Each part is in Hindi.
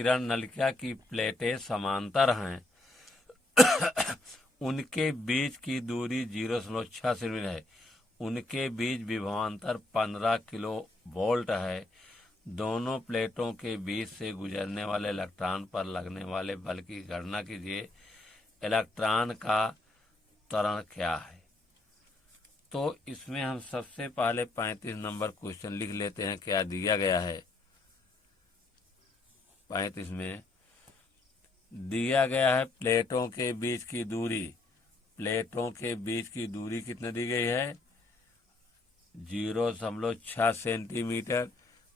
किरण नलिका की प्लेटें समांतर हैं उनके बीच की दूरी 0.6 सेंटीमीटर है। उनके बीच विभवांतर 15 किलो वोल्ट है। दोनों प्लेटों के बीच से गुजरने वाले इलेक्ट्रॉन पर लगने वाले बल की गणना कीजिए। इलेक्ट्रॉन का त्वरण क्या है? तो इसमें हम सबसे पहले 35 नंबर क्वेश्चन लिख लेते हैं। क्या दिया गया है? 35 में दिया गया है प्लेटों के बीच की दूरी। प्लेटों के बीच की दूरी कितनी दी गई है? 0.6 सेंटीमीटर।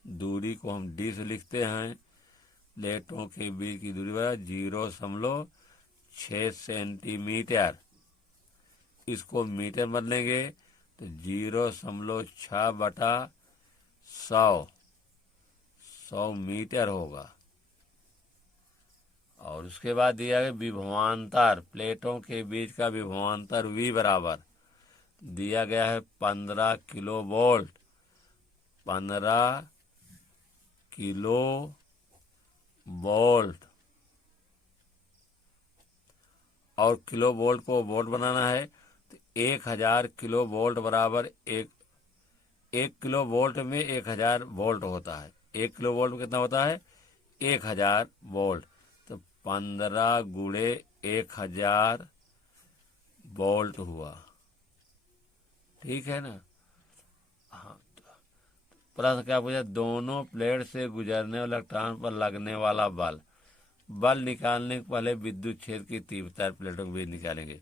दूरी को हम डी से लिखते हैं। प्लेटों के बीच की दूरी 0.6 सेंटीमीटर। इसको मीटर बदलेंगे तो 0.6 बटा 100 मीटर होगा। और उसके बाद दिया गया विभवांतर। प्लेटों के बीच का विभवांतर V बराबर दिया गया है 15 किलो वोल्ट। 15 kilo volt. और किलो वोल्ट को वोल्ट बनाना है तो 1000 किलो वोल्ट बराबर एक किलो वोल्ट में 1000 वोल्ट होता है। 1 किलो वोल्ट में कितना होता है? 1000 वोल्ट। तो 15 गुणे 1000 वोल्ट हुआ। ठीक है ना? हाँ। प्रश्न क्या पूछा? दोनों प्लेट से गुजरने वाले इलेक्ट्रॉन पर लगने वाला बल। बल निकालने के पहले विद्युत क्षेत्र की तीव्रता प्लेटों के बीच निकालेंगे।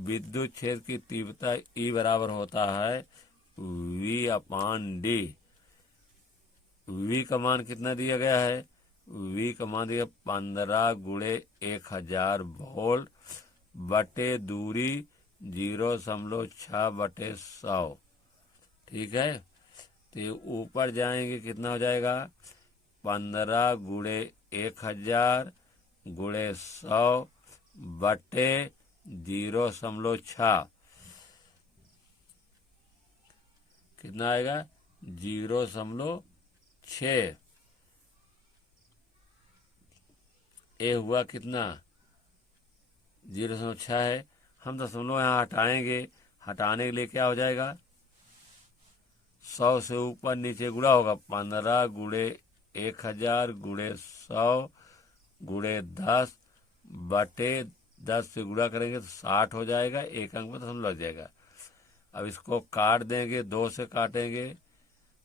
विद्युत क्षेत्र की तीव्रता E बराबर होता है V/D। V का मान कितना दिया गया है? V का मान दिया 15 गुणे 1000 वोल्ट बटे दूरी 0.6 बटे 100। ठीक है? तो ये ऊपर जाएंगे कितना हो जाएगा? 15 गुणे 1000 गुणे 100 बटे 0.6 कितना आएगा? 0.6। ए हुआ कितना? 0.6 है। हम दशमलव यहाँ हटाएंगे। हटाने के लिए क्या हो जाएगा? 100 से ऊपर नीचे गुणा होगा। 15 गुणे 1000 गुणे 100 गुणे 10 बटे 10 से गुणा करेंगे तो 60 हो जाएगा। एक अंक में दशमलव लग जाएगा। अब इसको काट देंगे। 2 से काटेंगे।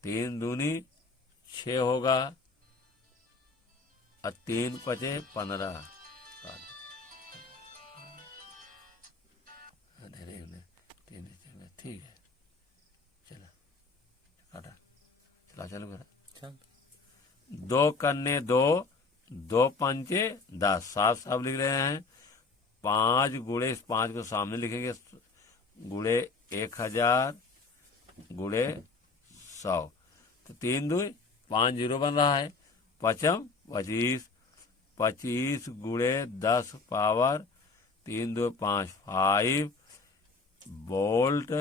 3 दूनी 6 होगा और 3 पचे 15। ठीक है। चला काटा। चला चालू करा। चल 2 कन्ने 2 2 पंचे 10। साफ साफ लिख रहे हैं। 5 गुणे इस 5 को सामने लिखेंगे गुणे 1000 गुणे 100 तो 3 2 5 0 बन रहा है। पचम 25। 25 गुणे 10 पावर 3 2 5 5 वोल्ट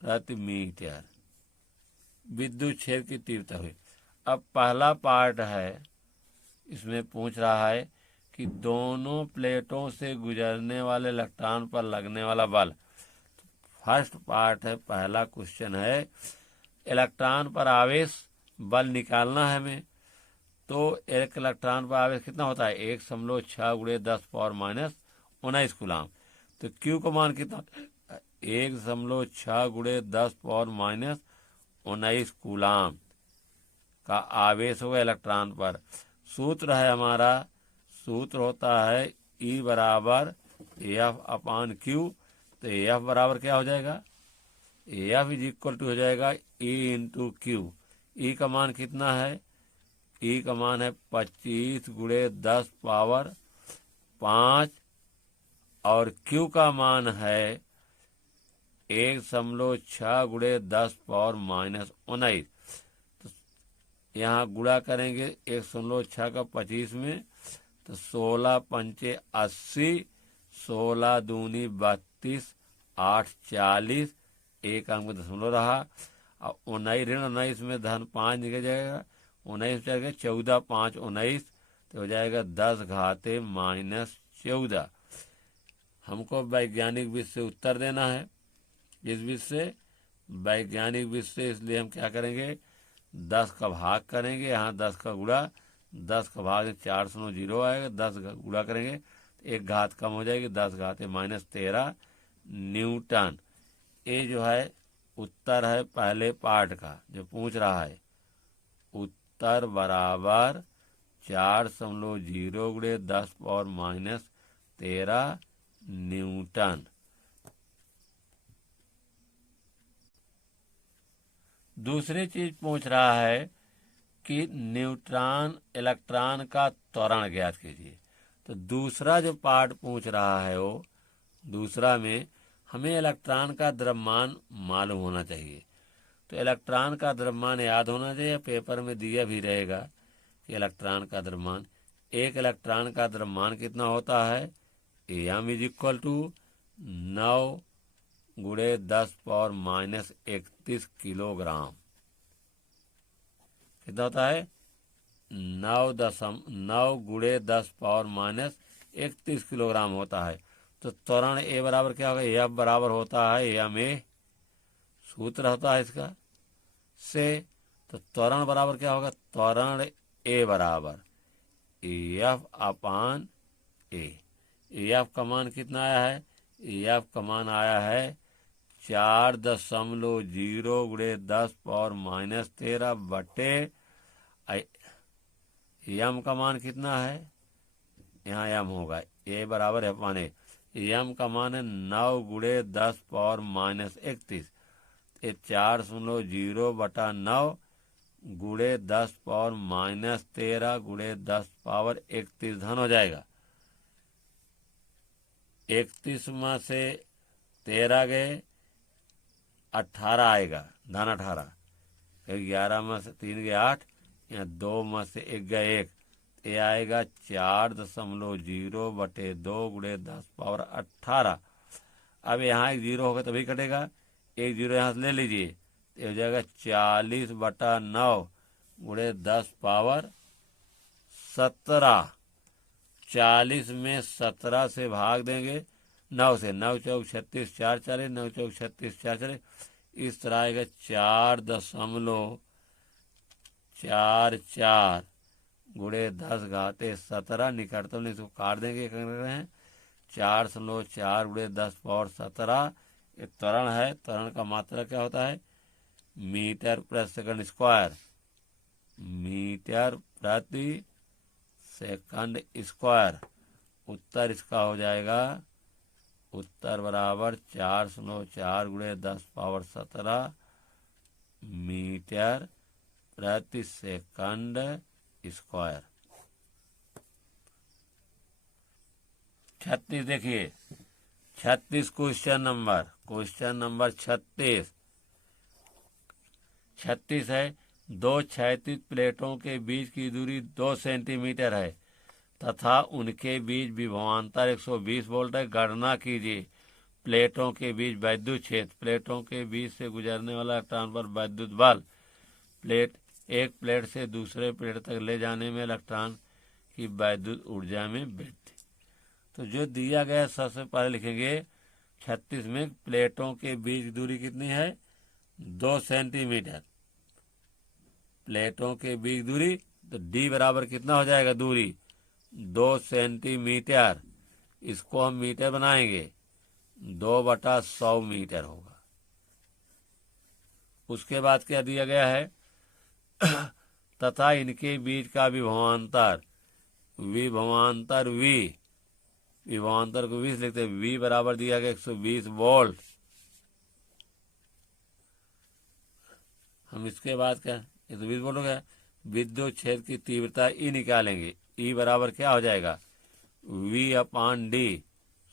प्रति मीटर विद्युत क्षेत्र की तीव्रता हुई। अब पहला पार्ट है। इसमें पूछ रहा है कि दोनों प्लेटों से गुजरने वाले इलेक्ट्रॉन पर लगने वाला बल। फर्स्ट पार्ट है। पहला क्वेश्चन है इलेक्ट्रॉन पर आवेश बल निकालना है हमें। तो एक इलेक्ट्रॉन पर आवेश कितना होता है? 1.6 गुणे 10 पावर माइनस 19 कूलाम। तो क्यू का मान कितना? 1.6 गुणे 10 पावर माइनस 19 कूलाम का आवेश होगा इलेक्ट्रॉन पर। सूत्र है हमारा। सूत्र होता है E बराबर F/Q। तो F बराबर क्या हो जाएगा? F इज इक्वल टू हो जाएगा E इंटू क्यू। E का मान कितना है? E का मान है 25 गुणे 10 पावर 5 और Q का मान है 1.6 गुणे 10 पावर माइनस 19। तो यहाँ गुणा करेंगे 1.6 का 25 में तो 16 पंचे 80 16 दूनी 32 8 40 एक अंक में दशमलव रहा। और 19 ऋण 19 में धन 5 निकल जाएगा। 19 जाएगा 14 5 19, तो हो जाएगा 10 घाते -14। हमको वैज्ञानिक विधि से उत्तर देना है, इस विधि से, वैज्ञानिक विधि से, इसलिए हम क्या करेंगे, 10 का भाग करेंगे, यहाँ 10 का गुणा, 10 का भाग 400 आएगा, 10 का गुणा करेंगे तो एक घात कम हो जाएगी, 10 घाते -13 न्यूटन। ये जो है उत्तर है पहले पार्ट का जो पूछ रहा है। उत्तर बराबर 4.0 गुणे 10 पावर -13 न्यूटन। दूसरी चीज पूछ रहा है कि न्यूट्रॉन इलेक्ट्रॉन का त्वरण ज्ञात कीजिए। तो दूसरा जो पार्ट पूछ रहा है वो दूसरा में हमें इलेक्ट्रॉन का द्रव्यमान मालूम होना चाहिए। तो इलेक्ट्रॉन का द्रव्यमान याद होना चाहिए, पेपर में दिया भी रहेगा कि इलेक्ट्रॉन का द्रव्यमान, एक इलेक्ट्रॉन का द्रव्यमान कितना होता है, m = 9 गुणे 10 पावर -31 किलोग्राम। कितना होता है, 9 गुणे 10 पावर -31 किलोग्राम होता है। तो त्वरण ए बराबर क्या होगा, F बराबर होता है ma, सूत्र होता है इसका से। तो त्वरण बराबर क्या होगा, त्वरण ए बराबर F/A। F का मान कितना आया है, F का मान आया है 4.0 गुणे 10 पावर -13 बटे m का मान कितना है, यहाँ m होगा, a बराबर है माने m का मान है 9 गुणे 10 पावर -31, 4.0 बटा 9 गुणे 10 पावर -13 गुणे 10 पावर 31 धन हो जाएगा। 31 में से 13 गए 18 आएगा, धन 18, 11 में से 3 गए 8, यहाँ 2 में से 1 गए 1, ये आएगा 4.0 बटे 2 गुणे 10 पावर 18। अब यहाँ एक 0 होगा तभी कटेगा, एक 0 यहाँ से ले लीजिए, ये हो जाएगा 40 बटा 9 गुणे 10 पावर 17। 40 में 17 से भाग देंगे 9 से, 9 चौक 36 4 40, 9 चौक 36 4 40, इस तरह आएगा 4.44 गुणे 10 घाते 17। निकटतम इसको काट देंगे, कर रहे हैं 4.4 गुणे 10 पावर 17। ये त्वरण है, त्वरण का मात्रा क्या होता है, मीटर प्रति सेकंड स्क्वायर, मीटर प्रति सेकंड स्क्वायर। उत्तर इसका हो जाएगा, उत्तर बराबर 4.4 गुणे 10 पावर 17 मीटर प्रति सेकंड स्क्वायर। 36 देखिए, 36 क्वेश्चन नंबर 36 है, दो क्षैतिज प्लेटों के बीच की दूरी 2 सेंटीमीटर है तथा उनके बीच विभवांतर 120 वोल्ट है। गणना कीजिए प्लेटों के बीच वैद्युत क्षेत्र, प्लेटों के बीच से गुजरने वाला इलेक्ट्रॉन पर वैद्युत बल, एक प्लेट से दूसरे प्लेट तक ले जाने में इलेक्ट्रॉन की वैद्युत ऊर्जा में वृद्धि। तो जो दिया गया सबसे पहले लिखेंगे 36 में प्लेटों के बीच दूरी कितनी है, 2 सेंटीमीटर। प्लेटों के बीच दूरी, तो D बराबर कितना हो जाएगा, दूरी 2 सेंटीमीटर। इसको हम मीटर बनाएंगे, 2/100 मीटर होगा। उसके बाद क्या दिया गया है तथा इनके बीच का विभवांतर विभवांतर को 20 लिखते हैं, V बराबर दिया गया 120 वोल्ट। हम इसके बाद क्या, 120 वोल्ट हो गया। विद्युत क्षेत्र की तीव्रता E निकालेंगे, E बराबर क्या हो जाएगा, V/D।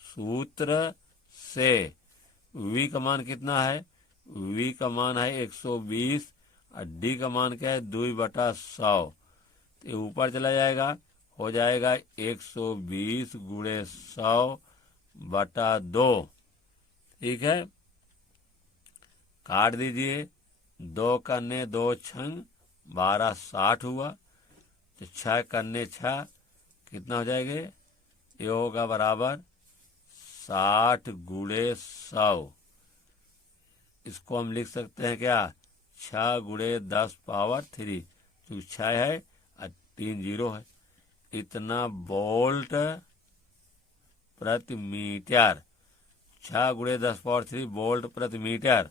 सूत्र से V का मान कितना है, V का मान है 120 और D का मान क्या है, 2/100। तो ऊपर चला जाएगा, हो जाएगा 120 गुणे 100/2। ठीक है, काट दीजिए, 2 करने 2 छंग 12 60 हुआ, तो 6 करने 6 कितना हो जाएंगे, ये होगा बराबर 60 गुणे 100। इसको हम लिख सकते हैं क्या, 6 गुणे 10 पावर 3, तो 6 है और 3 जीरो है, इतना वोल्ट प्रति मीटर। 6 गुणे 10 पावर 3 वोल्ट प्रति मीटर।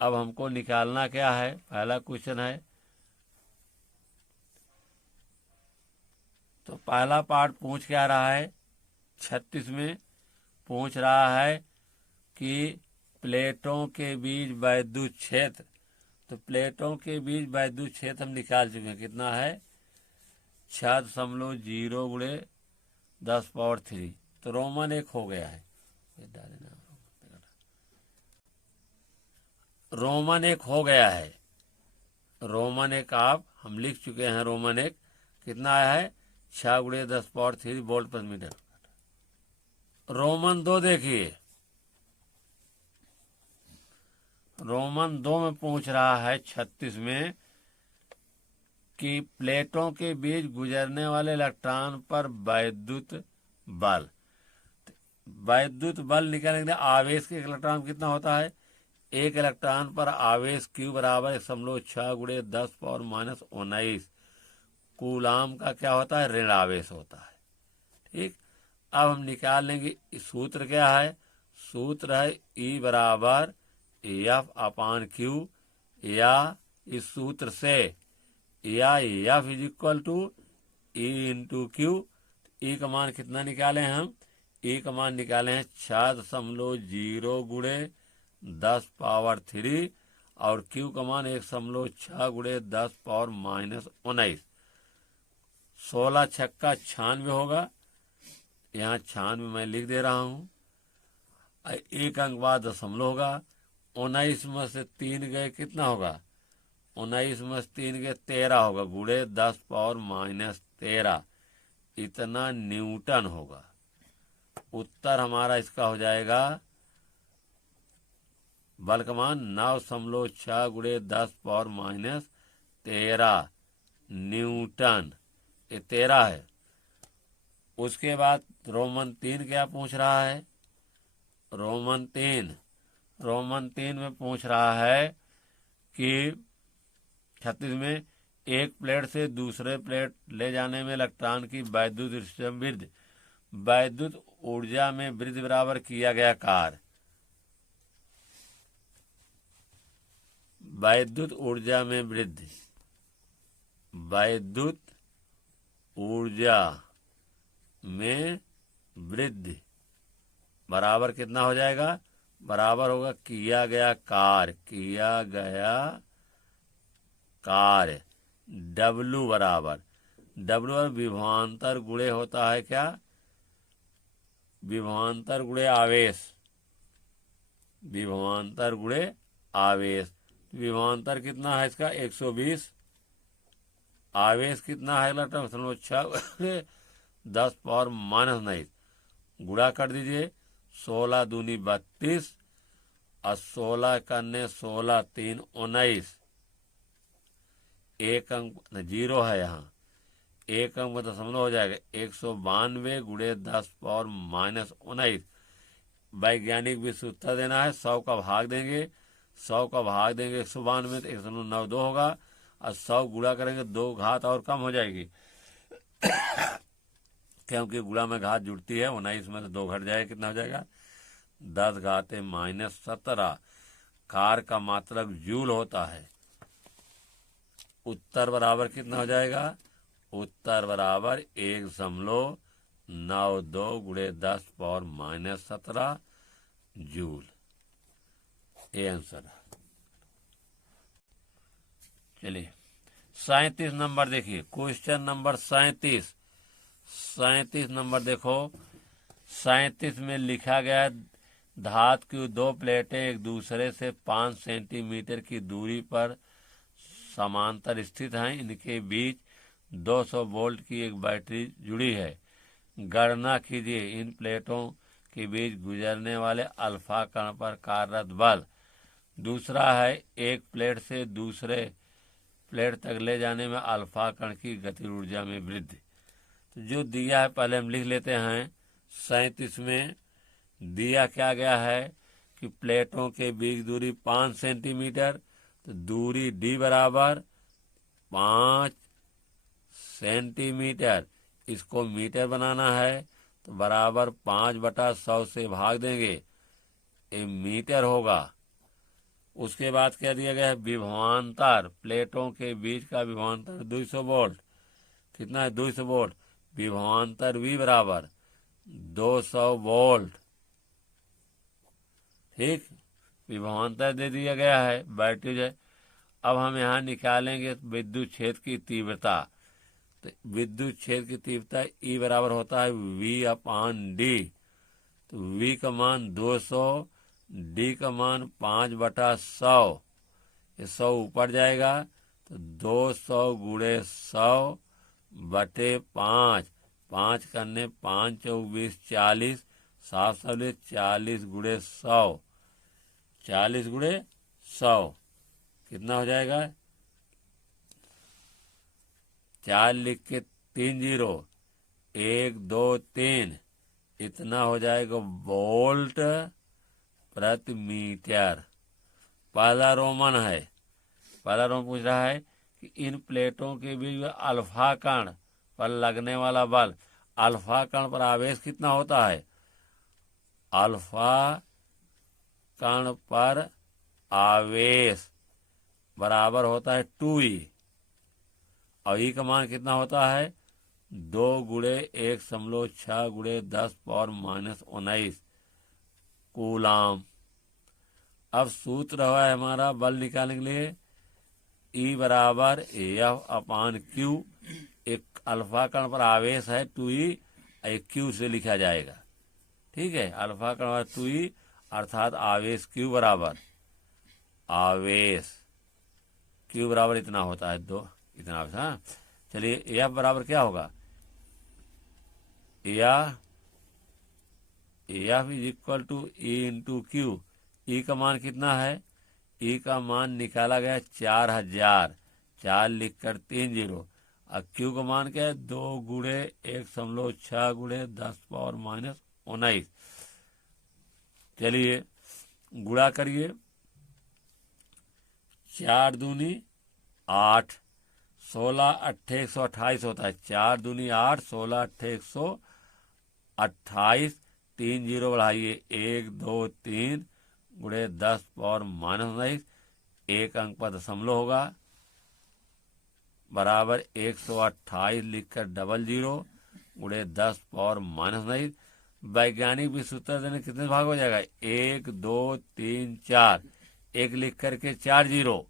अब हमको निकालना क्या है, पहला क्वेश्चन है, तो पहला पार्ट पूछ क्या रहा है, 36 में पूछ रहा है कि प्लेटों के बीच वैद्युत क्षेत्र। तो प्लेटों के बीच वैद्युत क्षेत्र हम निकाल चुके हैं, कितना है 6.0 गुणे 10 पावर 3, तो रोमन 1 हो गया है। रोमन 1 हो गया है, रोमन 1 आप हम लिख चुके हैं। रोमन 1 कितना आया है, 6 गुणे 10 पावर 3 वोल्ट प्रति मीटर। रोमन 2 देखिए, रोमन 2 में पूछ रहा है 36 में कि प्लेटों के बीच गुजरने वाले इलेक्ट्रॉन पर वैद्युत बल। वैद्युत बल निकालने के लिए आवेश के इलेक्ट्रॉन कितना होता है, एक इलेक्ट्रॉन पर आवेश Q बराबर 1.6 गुणे 10 पावर माइनस 19 कूलाम का क्या होता है, ऋण आवेश होता है। ठीक, अब हम निकाल लेंगे, सूत्र क्या है, सूत्र है E बराबर F अपान Q, या इस सूत्र से या F is equal to E into Q. E का मान कितना निकाले हम, E का मान निकाले हैं 6.0 गुणे 10 पावर 3 और Q का मान 1.6 गुणे 10 पावर माइनस 19। 16 छक्का 96 होगा, यहाँ 96 मैं लिख दे रहा हूँ। एक अंक बाद दशमलव होगा, 19 में से 3 गए कितना होगा, 19 में से 3 गए 13 होगा, गुणे 10 पावर माइनस 13, इतना न्यूटन होगा। उत्तर हमारा इसका हो जाएगा, बल का मान 9.6 गुणे 10 पावर माइनस 13 न्यूटन, ये 13 है। उसके बाद रोमन 3 क्या पूछ रहा है, रोमन 3 में पूछ रहा है कि 36 में एक प्लेट से दूसरे प्लेट ले जाने में इलेक्ट्रॉन की वृद्धि, वैद्युत ऊर्जा में वृद्धि बराबर किया गया कार्य। वैद्युत ऊर्जा में वृद्धि, वैद्युत ऊर्जा में वृद्धि बराबर कितना हो जाएगा, बराबर होगा किया गया कार्य W बराबर विभवांतर गुणे होता है क्या, विभवांतर गुणे आवेश, विभवांतर गुणे आवेश। विभवांतर कितना है इसका 120, आवेश कितना है इलेक्ट्रॉन 6 10 पावर माइनस 19, गुणा कर दीजिए, 16 दूनी 32 और 16 करने 16 3 19, एक अंक जीरो है, यहाँ एक अंक में दशमलव हो जाएगा, 192 गुणे 10 पावर माइनस 19। वैज्ञानिक भी उत्तर देना है, 100 का भाग देंगे, 100 का भाग देंगे 192 तो 192 होगा, और 100 गुणा करेंगे 2 घात और कम हो जाएगी क्योंकि गुणा में घात जुड़ती है, 19 में से 2 घट जाएगा, कितना हो जाएगा 10 घाते माइनस 17। कार का मात्रक जूल होता है। उत्तर बराबर कितना हो जाएगा, उत्तर बराबर 1.92 गुणे 10 पावर माइनस 17 जूल, ये आंसर है। चलिए 37 नंबर देखिए, क्वेश्चन नंबर 37 नंबर देखो, 37 में लिखा गया धातु की 2 प्लेटें एक दूसरे से 5 सेंटीमीटर की दूरी पर समांतर स्थित हैं, इनके बीच 200 वोल्ट की एक बैटरी जुड़ी है। गणना कीजिए इन प्लेटों के बीच गुजरने वाले अल्फा कण पर कार्यरत बल। दूसरा है एक प्लेट से दूसरे प्लेट तक ले जाने में अल्फा कण की गति ऊर्जा में वृद्धि। तो जो दिया है पहले हम लिख लेते हैं। 37 में दिया क्या गया है कि प्लेटों के बीच दूरी 5 सेंटीमीटर, तो दूरी डी बराबर 5 सेंटीमीटर। इसको मीटर बनाना है तो बराबर 5/100 से भाग देंगे, ये मीटर होगा। उसके बाद क्या दिया गया है, विभवांतर, प्लेटों के बीच का विभवांतर 200 वोल्ट। कितना है, 200 वोल्ट। विभवांतर V बराबर 200 वोल्ट। ठीक, विभवांतर दे दिया गया है, बैटरी है। अब हम यहाँ निकालेंगे विद्युत क्षेत्र की तीव्रता। तो विद्युत क्षेत्र की तीव्रता E बराबर होता है V/D। तो V का मान 200, D का मान 5/100। ये 100 ऊपर जाएगा तो 200 × 100 बटे 5। 5 करने 5 × 24 40, 7 40 × 100, 40 × 100 कितना हो जाएगा, 4 लिख के 3 0, 1 2 3, इतना हो जाएगा वोल्ट प्रति मीटर। पहला रोमन है, पहला रोमन पूछ रहा है कि इन प्लेटों के बीच में अल्फा कण पर लगने वाला बल, अल्फा कण पर आवेश कितना होता है। अल्फा कण पर आवेश बराबर होता है 2E, और ई का मान कितना होता है 2 × 1.6 × 10⁻⁻19 कूलाम। अब सूत्र है हमारा बल निकालने के लिए, E बराबर F/Q। एक अल्फा कण पर आवेश है 2E, एक Q से लिखा जाएगा। ठीक है, अल्फा कण पर 2E अर्थात आवेश Q बराबर, आवेश Q बराबर इतना होता है 2, इतना। हाँ, चलिए F बराबर क्या होगा, F = E × Q। E का मान कितना है, E का मान निकाला गया 4000, 4 लिख कर 3 0। और Q का मान क्या है, 2 × 1.6 × 10⁻⁻19। चलिए गुणा करिए, 4 दूनी 8, 16 8 128 होता है। 4 दूनी 8, 16 8 128, 3 0 बढ़ाइए 1 2 3 × 10⁻⁻19, एक अंक पर दशमलव होगा, बराबर 128 लिखकर 00 × 10⁻⁻19। वैज्ञानिक भी सूत्र देने कितने भाग हो जाएगा, 1 2 3 4, 1 लिख करके 4 0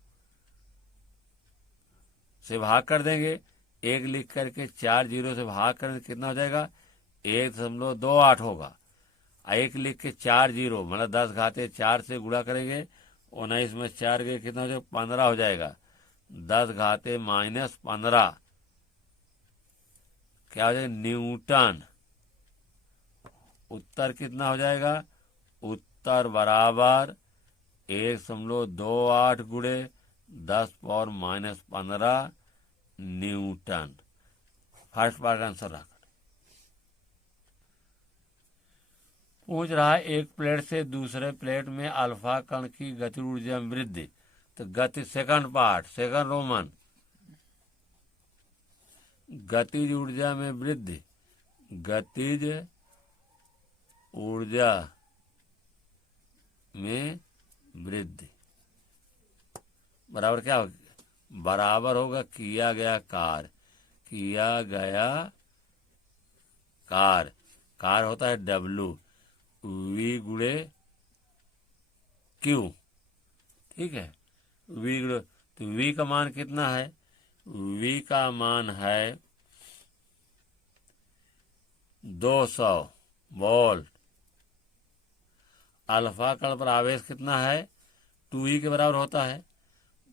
से भाग कर देंगे, 1 लिख करके 4 0 से भाग कर कितना हो जाएगा, 1.28 होगा। 1 लिख के 4 0 मतलब 10 घाते 4 से गुणा करेंगे, 19 में 4 के कितना हो जाएगा, 15 हो जाएगा। 10 घाते -15 क्या हो जाएगा, न्यूटन। उत्तर कितना हो जाएगा, उत्तर बराबर 1.28 × 10⁻⁻15 न्यूटन। फर्स्ट पार्ट का आंसर रहा। पूछ रहा है एक प्लेट से दूसरे प्लेट में अल्फा कण की गति ऊर्जा में वृद्धि। तो गति, सेकंड पार्ट, सेकंड रोमन, गतिज ऊर्जा में वृद्धि, गतिज ऊर्जा में वृद्धि बराबर क्या होगा, बराबर होगा किया गया कार्य, किया गया कार्य, कार्य होता है W, V × Q। ठीक है, तो V का मान कितना है, V का मान है 200 वोल्ट। अल्फा कण पर आवेश कितना है, 2E के बराबर होता है,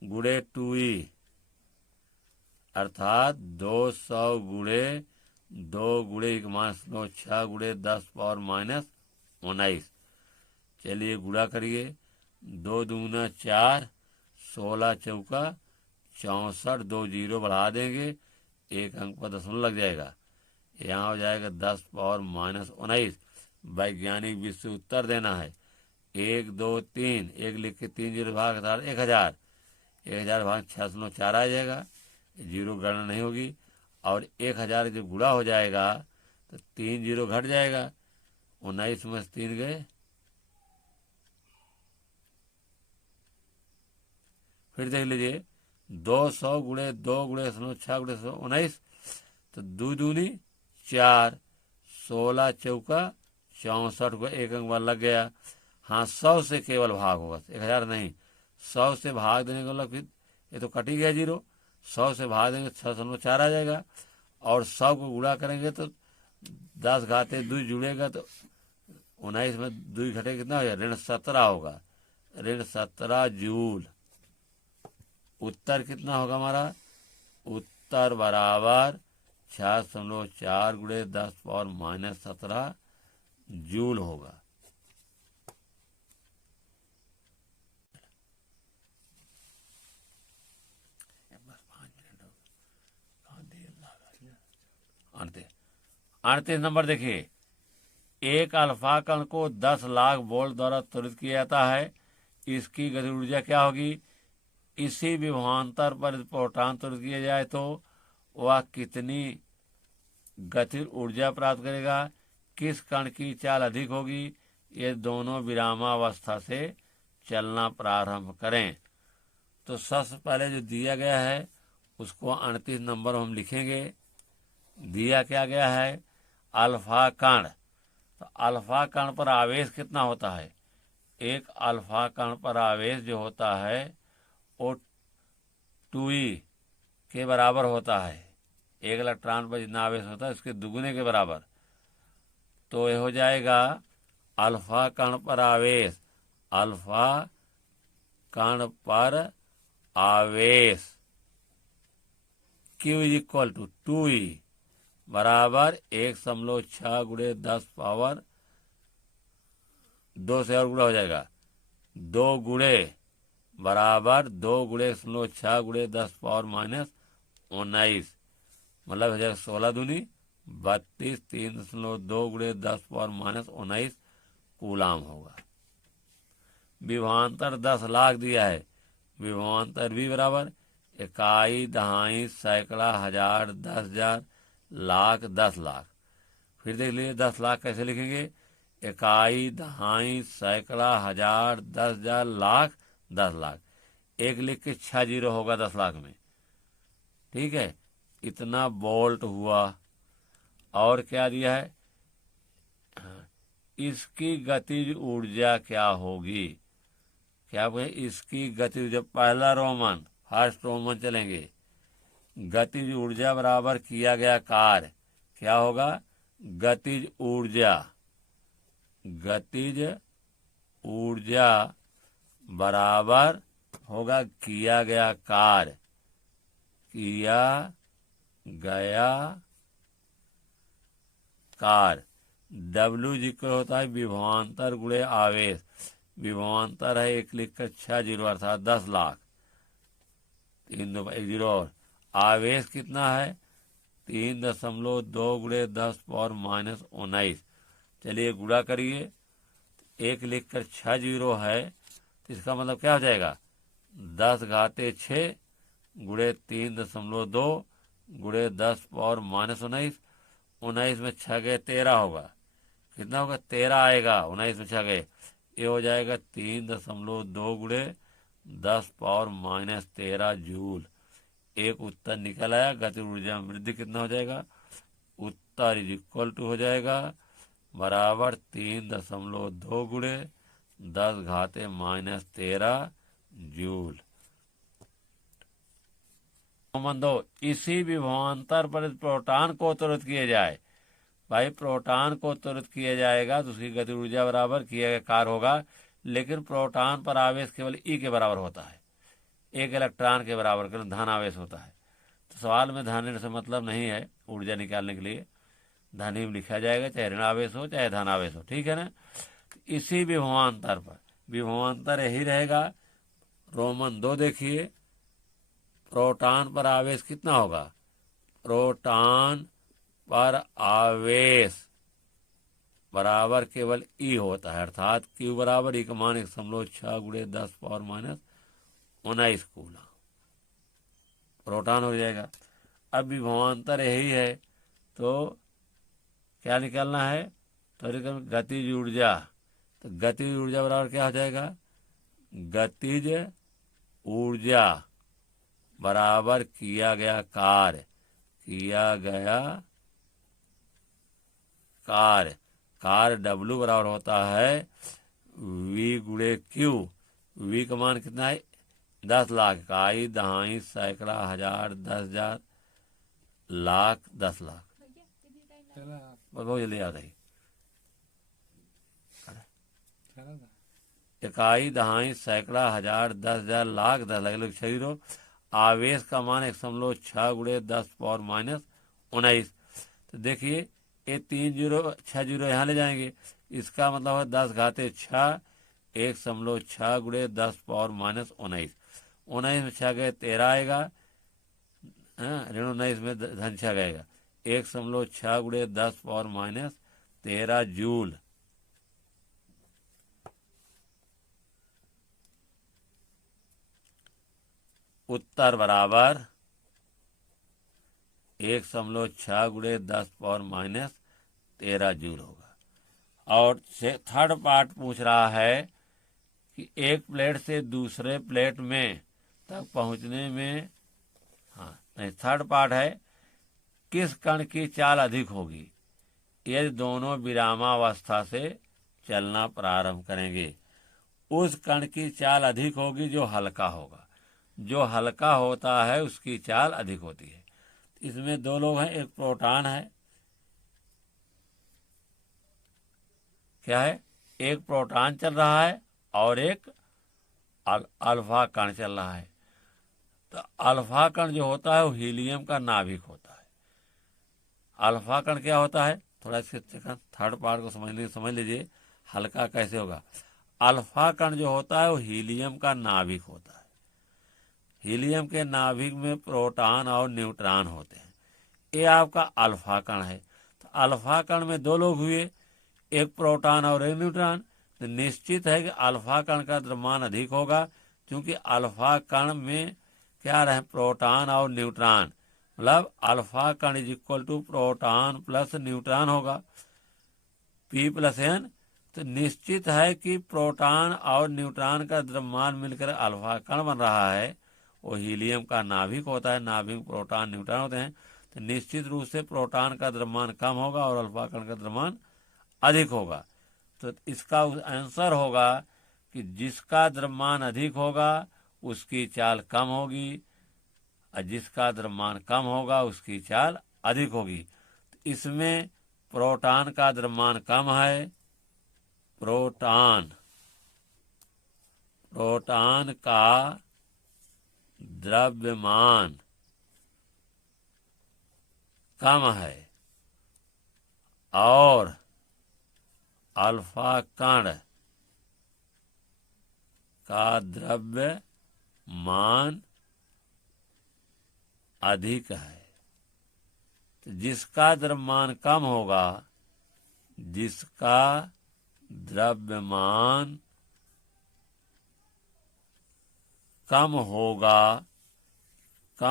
गुणे 2E अर्थात 200 × 2 × 1.6 × 10⁻⁻19। चलिए गुणा करिए, 2 दूना 4, 16 चौका 64, 2 जीरो बढ़ा देंगे, एक अंक पर दशमलव लग जाएगा, यहाँ हो जाएगा 10 पावर माइनस 19। वैज्ञानिक विधि से उत्तर देना है। 1 2 3, एक लिख के 3 जीरो भाग 1000, 1000 भाग 6.4 आ जाएगा, जीरो गणना नहीं होगी। और 1000 जब गुणा हो जाएगा तो 3 जीरो घट जाएगा, 19 में 3 गए। फिर देख लीजिए, 200 गुणे 2 गुणे 6 गुणे 19, तो 2 दूनी 4, 16 चौका 64 को एक अंक बार लग गया। हाँ, 100 से केवल भाग होगा, 1000 नहीं। 100 से भाग देने का मतलब फिर ये तो कट ही गया जीरो, 100 से भाग देंगे 6.4 आ जाएगा। और 100 को गुणा करेंगे तो 10 घाते 2 जुड़ेगा, तो 19 में 2 घटे कितना हो जाएगा, ऋण 17 होगा, ऋण 17 जूल। उत्तर कितना होगा हमारा? उत्तर बराबर 6.4 गुणे 10 पावर माइनस 17 जूल होगा। बस 38 नंबर देखिए, एक अल्फा कण को 10 लाख वोल्ट द्वारा त्वरित किया जाता है, इसकी गति ऊर्जा क्या होगी? इसी विभवांतर पर प्रोटॉन त्वरित किया जाए तो वह कितनी गतिज ऊर्जा प्राप्त करेगा? किस कण की चाल अधिक होगी? ये दोनों विरामावस्था से चलना प्रारंभ करें। तो सबसे पहले जो दिया गया है उसको 38 नंबर हम लिखेंगे। दिया क्या गया है? अल्फा कण। तो अल्फा कण पर आवेश कितना होता है? एक अल्फा कण पर आवेश जो होता है वो 2e के बराबर होता है। एक इलेक्ट्रॉन पर जितना आवेश होता है उसके दुगुने के बराबर। तो ये हो जाएगा अल्फा कण पर आवेश, अल्फा कण पर आवेश Q is equal to 2e बराबर 1.6 गुणे 10 पावर 2 से और गुणा हो जाएगा, 2 गुणे बराबर 2 गुणे 6 गुणे 10 पावर माइनस 19, मतलब हो जाएगा 16 दूनी 32, 3.2 गुणे 10 पावर माइनस 19 कूलाम होगा। विभवांतर 10 लाख दिया है, विभवांतर भी बराबर इकाई, दहाई, सैकड़ा, हजार, 10,000, लाख, 10 लाख। फिर देख लीजिए 10 लाख कैसे लिखेंगे? इकाई, दहाई, सैकड़ा, हजार, 10,000, लाख, 10 लाख। एक लिख के 6 जीरो होगा 10 लाख में, ठीक है। इतना वोल्ट हुआ। और क्या दिया है? इसकी गतिज ऊर्जा क्या होगी? क्या बोले? इसकी गतिज, जब पहला रोमन, फर्स्ट रोमन चलेंगे, गतिज ऊर्जा बराबर किया गया कार्य क्या होगा? गतिज ऊर्जा, गतिज ऊर्जा बराबर होगा किया गया कार्य, किया गया कार्य। W जिक्र होता है विभवांतर गुणे आवेश। विभवांतर है 1 लिखकर 6 जीरो अर्थात 10 लाख, 3 2 1 जीरो। और आवेश कितना है? 3.2 गुणे 10 पावर माइनस 19। चलिए गुणा करिए, 1 लिखकर 6 जीरो है तो इसका मतलब क्या हो जाएगा? 10 घाते 6 गुणे 3.2 गुणे 10 पावर माइनस 19। 19 में 6 गए 13 होगा, कितना होगा? 13 आएगा, 19 में 6 गए, ये हो जाएगा 3.2 गुणे 10 पावर माइनस 13 जूल। एक उत्तर निकल आया। गति ऊर्जा में वृद्धि कितना हो जाएगा? उत्तर इज इक्वल टू हो जाएगा बराबर 3.2 गुणे 10 घाते माइनस 13 जूल। दो, इसी विभवांतर पर प्रोटॉन को त्वरित किया जाए। भाई प्रोटॉन को त्वरित किया जाएगा तो उसकी गति ऊर्जा बराबर किया गया कार्य होगा, लेकिन प्रोटॉन पर आवेश केवल E के बराबर होता है, एक इलेक्ट्रॉन के बराबर केवल धन आवेश होता है। तो सवाल में धन से मतलब नहीं है, ऊर्जा निकालने के लिए धन ही लिखा जाएगा, चाहे ऋण आवेश हो चाहे धन आवेश हो, ठीक है ना। इसी विभवांतर पर, विभवांतर यही रहेगा। रोमन 2 देखिए, प्रोटॉन पर आवेश कितना होगा? प्रोटॉन पर आवेश बराबर केवल ई होता है, अर्थात Q बराबर ई का मान 1.6 × 10⁻19 कूलम प्रोटॉन हो जाएगा। अब विभवांतर यही है तो क्या निकालना है? तो गतिज ऊर्जा, तो गतिज ऊर्जा बराबर क्या हो जाएगा? गतिज ऊर्जा बराबर किया गया कार्य, कार्य W बराबर होता है V × Q। V का मान कितना है? 10 लाख, इकाई, दहाई, सैकड़ा, हजार, 10,000, लाख, 10 लाख। बहुत जल्दी याद आई। इकाई, दहाई, सैकड़ा, हजार, 10,000, लाख, 10 लाख। शरीरों आवेश का मान 1.6 × 10⁻19। तो देखिए ये 6 जीरो यहाँ ले जाएंगे, इसका मतलब है 10⁻6 1.6 × 10⁻19। 19 में 6 गए 13 आएगा, ऋण 19 में धन 6 गएगा, 1.6 × 10⁻13 जूल। उत्तर बराबर 1.6 × 10⁻13 जूल होगा। और थर्ड पार्ट पूछ रहा है कि एक प्लेट से दूसरे प्लेट में तक पहुंचने में, थर्ड पार्ट है किस कण की चाल अधिक होगी यदि दोनों विरामावस्था से चलना प्रारंभ करेंगे? उस कण की चाल अधिक होगी जो हल्का होगा, जो हल्का होता है उसकी चाल अधिक होती है। इसमें दो लोग हैं, एक प्रोटॉन है, क्या है? एक प्रोटॉन चल रहा है और एक अल्फा कण चल रहा है। तो अल्फा कण जो होता है वो हीलियम का नाभिक होता है। अल्फा कण क्या होता है? थोड़ा इसके थर्ड पार्ट को समझ लीजिए हल्का कैसे होगा। अल्फा कण जो होता है वो हीलियम का नाभिक होता है। हीलियम के नाभिक में प्रोटॉन और न्यूट्रॉन होते हैं। ये आपका अल्फा कण है। तो अल्फा कण में दो लोग हुए, एक प्रोटॉन और एक न्यूट्रॉन। तो निश्चित है कि अल्फा कण का द्रव्यमान अधिक होगा, क्योंकि अल्फा कण में क्या रहे? प्रोटॉन और न्यूट्रॉन, मतलब अल्फा कण = प्रोटॉन प्लस न्यूट्रॉन होगा, P+N। तो निश्चित है कि प्रोटॉन और न्यूट्रॉन का द्रव्यमान मिलकर अल्फा कण बन रहा है। वो हीलियम का नाभिक होता है, नाभिक में प्रोटॉन न्यूट्रॉन होते हैं। तो निश्चित रूप से प्रोटॉन का द्रव्यमान कम होगा और अल्फा कण का द्रव्यमान अधिक होगा। तो इसका आंसर होगा कि जिसका द्रव्यमान अधिक होगा उसकी चाल कम होगी और जिसका द्रव्यमान कम होगा उसकी चाल अधिक होगी। तो इसमें प्रोटॉन का द्रव्यमान कम है, प्रोटॉन का द्रव्यमान कम है और अल्फा कण का द्रव्यमान अधिक है। तो जिसका द्रव्यमान कम होगा, जिसका द्रव्यमान कम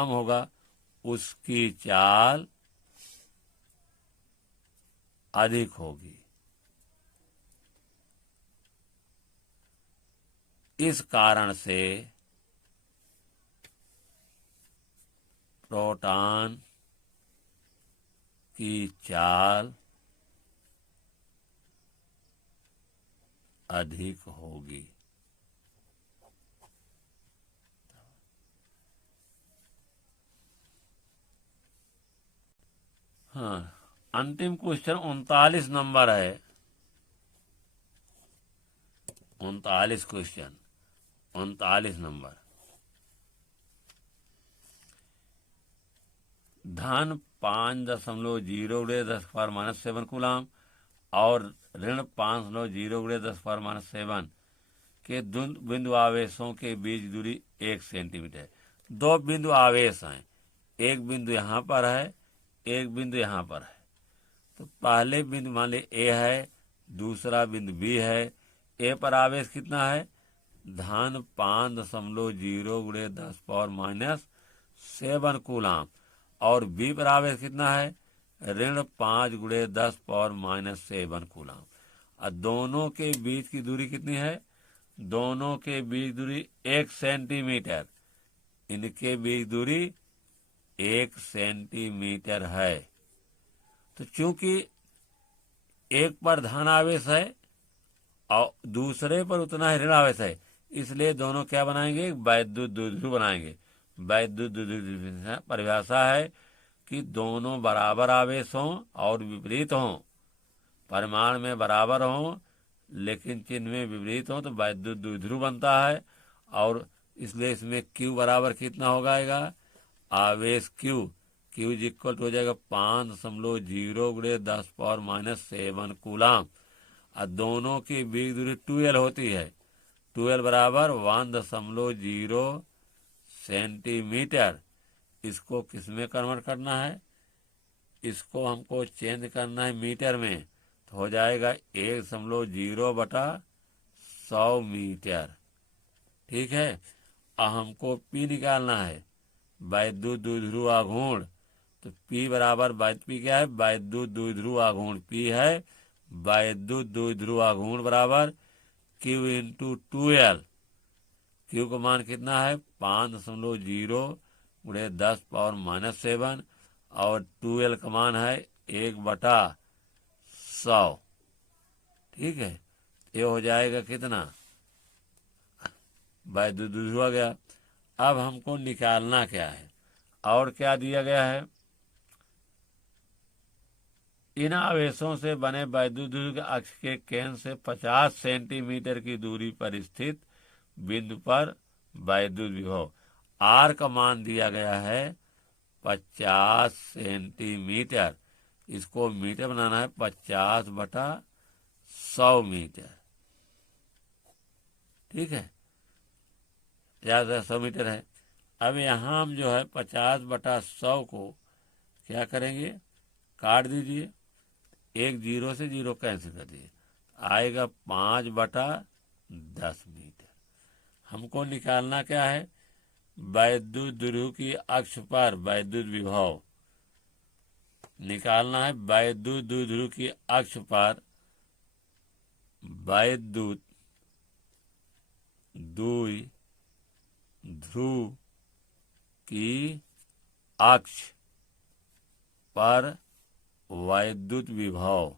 होगा उसकी चाल अधिक होगी। इस कारण से प्रोटॉन की चाल अधिक होगी। अंतिम क्वेश्चन 39 नंबर है। 39 क्वेश्चन, 39 नंबर। धन 5.0 × 10⁻⁷ कूलम और ऋण 5.0 × 10⁻⁷ के बिंदु आवेशों के बीच दूरी 1 सेंटीमीटर। दो बिंदु आवेश हैं, एक बिंदु यहाँ पर है, एक बिंदु यहाँ पर है। तो पहले बिंदु मान ली ए है, दूसरा बिंदु बी है। ए पर आवेश कितना है? धन 5.0 गुणे 10⁻⁻7 कूलाम। और बी पर आवेश कितना है? ऋण 5 गुणे 10⁻⁻7 कूलाम। और दोनों के बीच की दूरी कितनी है? दोनों के बीच दूरी 1 सेंटीमीटर। इनके बीच दूरी 1 सेंटीमीटर है। तो चूंकि एक पर धन आवेश है और दूसरे पर उतना ही ऋण आवेश है, इसलिए दोनों क्या बनाएंगे? वैद्युत द्विध्रुव बनाएंगे। वैद्युत द्विध्रुव परिभाषा है कि दोनों बराबर आवेश हों और विपरीत हों, परिमाण में बराबर हों लेकिन चिन्ह में विपरीत हों, तो वैद्युत द्विध्रुव बनता है। और इसलिए इसमें Q बराबर कितना हो जाएगा? आवेश Q इज इक्वल टू हो जाएगा 5.0 गुणे 10⁻⁻7 कूलाम। और दोनों की बीच दूरी 2L होती है। 2L बराबर 1.0 सेंटीमीटर। इसको किस में कन्वर्ट करना है? इसको हमको चेंज करना है मीटर में, तो हो जाएगा 1.0/100 मीटर। ठीक है। और हमको P निकालना है, वैद्युत द्विध्रुव आघूर्ण। तो P बराबर P क्या है? वैद्युत द्विध्रुव आघूर्ण। P है वैद्युत द्विध्रुव आघूर्ण बराबर Q इंटू 2L। Q का मान कितना है? 5.0 गुणे 10⁻⁻7 और 2L का मान है 1/100। ठीक है। ये हो जाएगा कितना? वैद्युत द्विध्रुव आ गया। अब हमको निकालना क्या है और क्या दिया गया है? इन आवेशों से बने वैद्युत द्विध्रुव के अक्ष के केंद्र से 50 सेंटीमीटर की दूरी पर स्थित बिंदु पर वैद्युत विभव R का मान दिया गया है 50 सेंटीमीटर। इसको मीटर बनाना है, 50/100 मीटर। ठीक है, 50/100 मीटर है। अब यहाँ हम जो है 50/100 को क्या करेंगे? काट दीजिए, एक 0 से 0 कैंसिल कर दीजिए, आएगा 5/10 मीटर। हमको निकालना क्या है? वैद्युत द्विध्रुव की अक्ष पर वैद्युत विभव निकालना है। वैद्युत द्विध्रुव की अक्ष पर वैद्युत द्विध्रुव की अक्ष पर वैद्युत विभव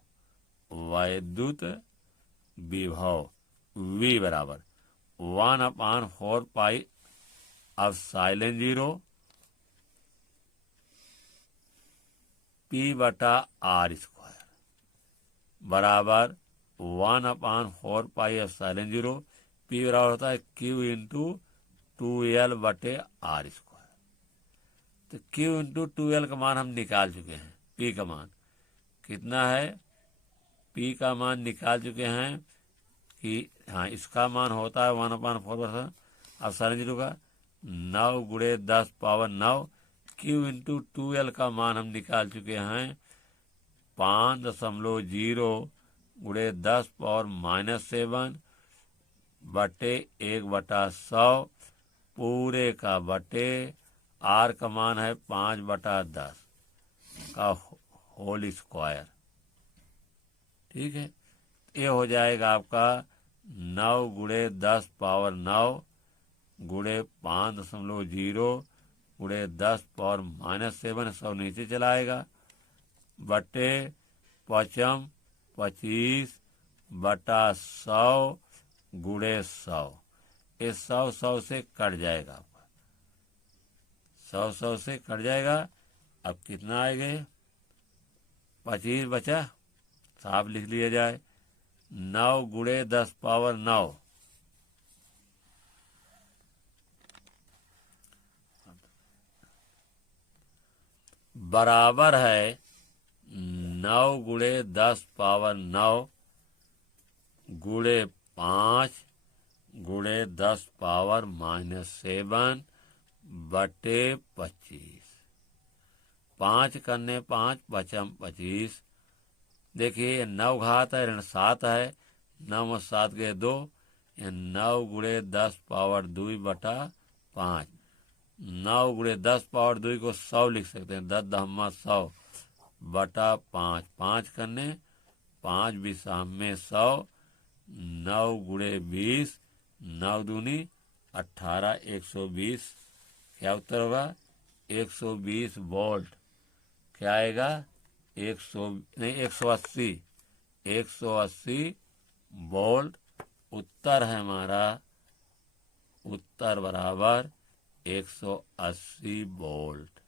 V बराबर 1/4πε0 P/R² बराबर 1/4πε0 P बराबर होता है Q इंटू 2L/R²। तो Q इंटू 2L का मान हम निकाल चुके हैं। P का मान कितना है? P का मान निकाल चुके हैं कि हाँ, इसका मान होता है 1/4 का 9 गुणे 10⁻9। Q इंटू 2L का मान हम निकाल चुके हैं 5.0 गुणे 10⁻⁻7 बटे 1/100 पूरे का बटे R का मान है 5/10 का होल स्क्वायर। ठीक है, ये हो जाएगा आपका 9 गुणे 10⁻9 गुणे 5.0 गुणे 10⁻⁻7 100 नीचे चलाएगा बटे 25/100 गुणे 100। ये 100 से कट जाएगा आपका, 100 से कट जाएगा। अब कितना आएगा? 25 बचा, साफ लिख लिया जाए। 9 गुणे 10⁻9 बराबर है 9 गुणे 10⁻9 गुणे 5 गुणे 10⁻⁻7 बटे 25। 5 करने 5 पचम 25। देखिए ये 9 घात है, ऋण 7 है, 9 में 7 गए 2, ये 9 गुणे 10 पावर 2 बटा 5। 9 गुणे 10 पावर 2 को 100 लिख सकते हैं, 10 दहमा 100 बटा 5। 5 करने 5 बिसाम में 100, 9 गुणे 20, 9 दूनी 18, 120। क्या उत्तर होगा? 120 वोल्ट। क्या आएगा? 180, 180 वोल्ट उत्तर है हमारा। उत्तर बराबर 180 वोल्ट।